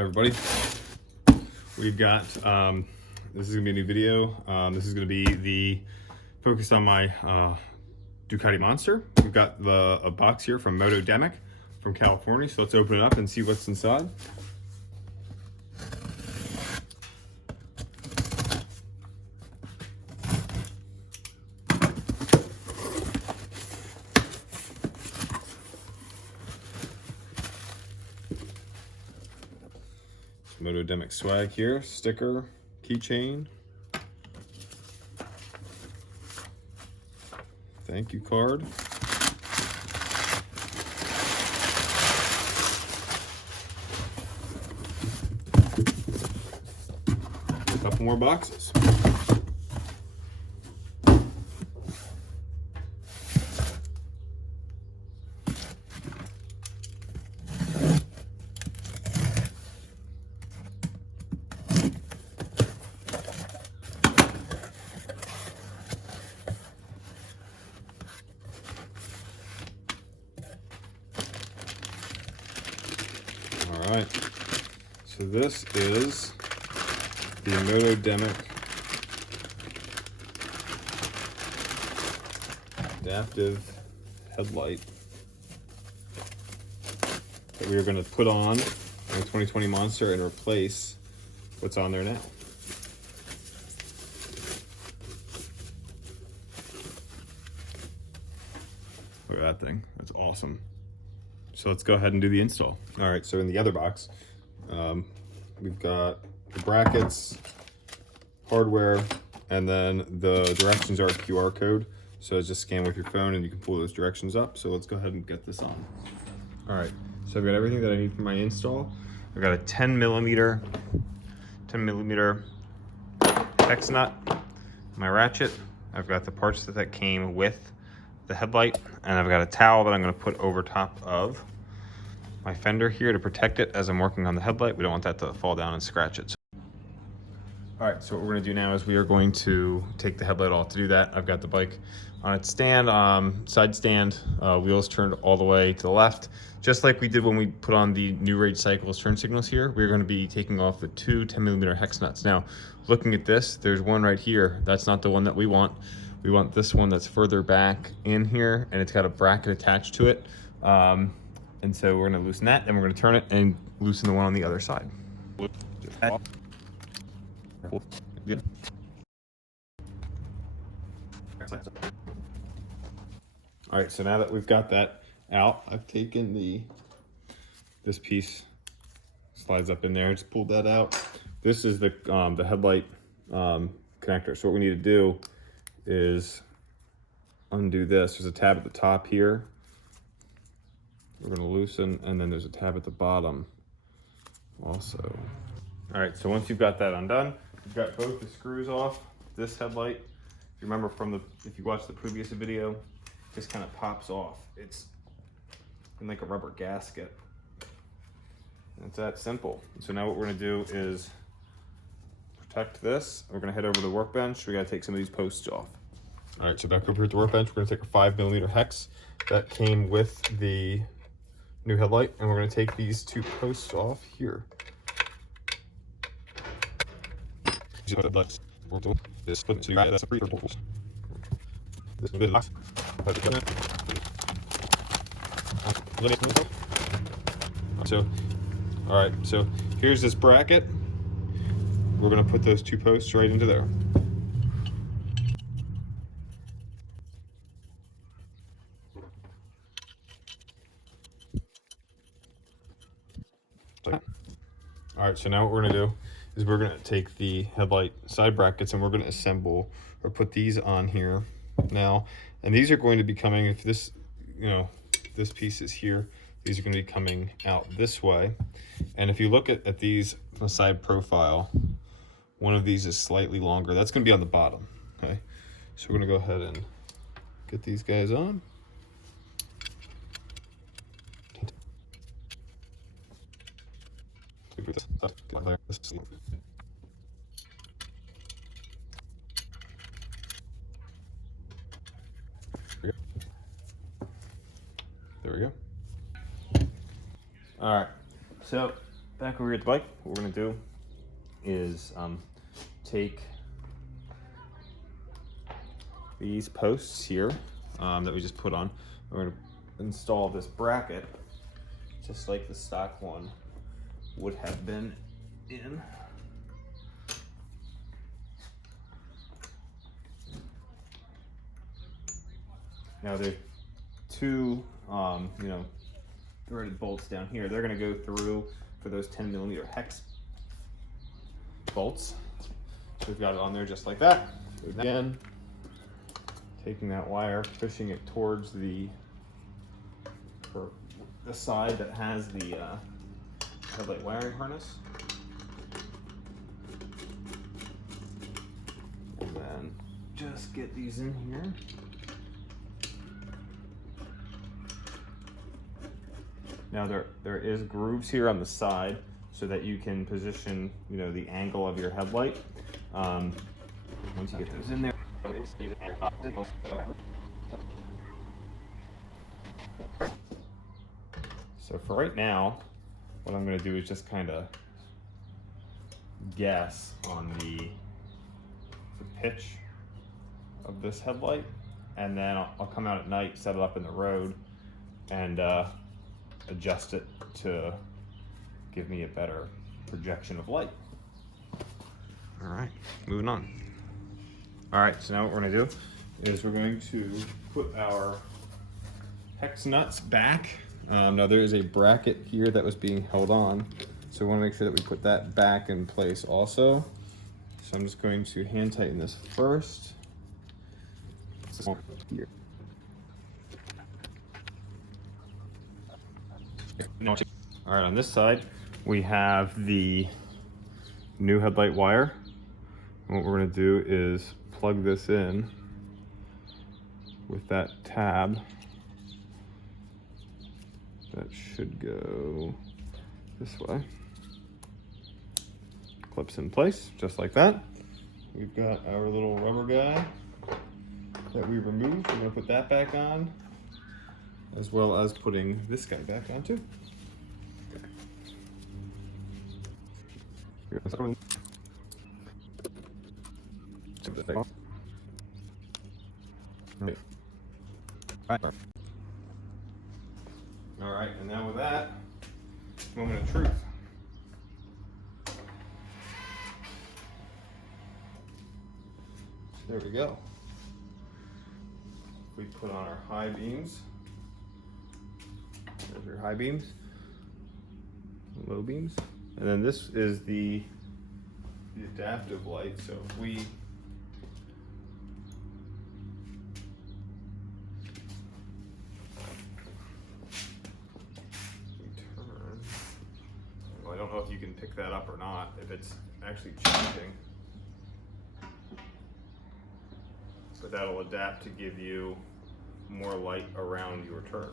Everybody, we've got this is gonna be a new video. This is gonna be the focus on my Ducati Monster. We've got a box here from Motodemic from California, so let's open it up and see what's inside. Motodemic swag here, sticker, keychain, thank you card, a couple more boxes. All right, so this is the Motodemic adaptive headlight that we are going to put on the 2020 Monster and replace what's on there now. Look at that thing, that's awesome. So let's go ahead and do the install. All right, so in the other box, we've got the brackets, hardware, and then the directions are a QR code. So just scan with your phone and you can pull those directions up. So let's go ahead and get this on. All right, so I've got everything that I need for my install. I've got a 10 millimeter hex nut, my ratchet. I've got the parts that came with the headlight, and I've got a towel that I'm going to put over top of my fender here to protect it as I'm working on the headlight. We don't want that to fall down and scratch it. All right, so what we're going to do now is we are going to take the headlight off. To do that, I've got the bike on its stand, side stand, wheels turned all the way to the left, just like we did when we put on the New Rage Cycles turn signals here. We're going to be taking off the two 10 millimeter hex nuts. Now, looking at this, there's one right here. That's not the one that we want. We want this one that's further back in here, and it's got a bracket attached to it. And so we're gonna loosen that, and we're gonna turn it and loosen the one on the other side. All right, so now that we've got that out, I've taken this piece, slides up in there, just pulled that out. This is the headlight connector. So what we need to do is undo this. There's a tab at the top here. We're going to loosen, and then there's a tab at the bottom also. All right, so once you've got that undone, you've got both the screws off. This headlight, if you remember if you watched the previous video, just kind of pops off. It's in like a rubber gasket. And it's that simple. So now what we're going to do is protect this. We're going to head over to the workbench. We got to take some of these posts off. All right, so back over here at the workbench, we're going to take a 5 millimeter hex that came with the new headlight, and we're going to take these two posts off here. So, all right, so here's this bracket. We're going to put those two posts right into there. All right, so now what we're gonna do is we're gonna take the headlight side brackets and we're gonna assemble or put these on here now. And these are going to be coming, if this, this piece is here, these are gonna be coming out this way. And if you look at these from the side profile, one of these is slightly longer. That's gonna be on the bottom, okay? So we're gonna go ahead and get these guys on. There we go. All right, so back over here at the bike, what we're gonna do is take these posts here that we just put on. We're gonna install this bracket just like the stock one would have been in. Now there's two, threaded bolts down here. They're gonna go through for those 10mm hex bolts. So we've got it on there just like that. Again, taking that wire, pushing it towards the side that has the headlight wiring harness. And then just get these in here. Now there is grooves here on the side so that you can position, the angle of your headlight. Once you get those in there. So for right now, what I'm going to do is just kind of guess on the pitch of this headlight, and then I'll come out at night, set it up in the road, and adjust it to give me a better projection of light. All right, moving on. All right, so now what we're gonna do is we're going to put our hex nuts back. Now there is a bracket here that was being held on, so we wanna make sure that we put that back in place also. So I'm just going to hand tighten this first. Here. All right, on this side, we have the new headlight wire. And what we're gonna do is plug this in with that tab. That should go this way. Clips in place, just like that. We've got our little rubber guy that we removed. We're gonna put that back on, as well as putting this guy back on too. Okay. All right, and now with that, moment of truth. There we go. We put on our high beams. There's your high beams, low beams. And then this is the adaptive light. So if we turn, well, I don't know if you can pick that up or not, if it's actually changing. But that'll adapt to give you more light around your turn.